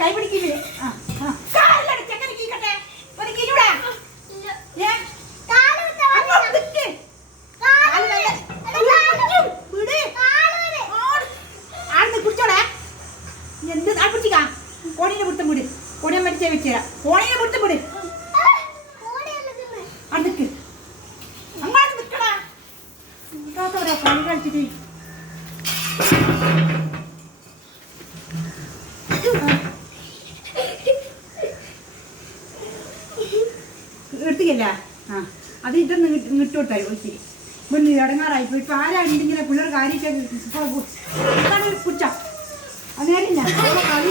കൈ പിടിക്കില്ലേ? എന്ത് പിടിച്ചിക്കാ കോണീനെ പിടുത്തം വിട്. കോണിയെ മരിച്ചേ വെച്ചേരാ. കോണീനെ പിടുത്തം വിട്. അടുക്ക് അങ്ങോട്ട് നിൽക്കടാ. കളി കളിച്ചിട്ട് എടുത്തില്ല. ആ അത് ഇതൊന്ന് ഇട്ടോട്ടായി ഒത്തിരി മുന്നിൽ ഇടങ്ങാറായിപ്പോ. ഇപ്പൊ ആരാണെങ്കിലും പിള്ളേർ കാര്യമൊക്കെ പിടിച്ച അത് നേരില്ല. കളി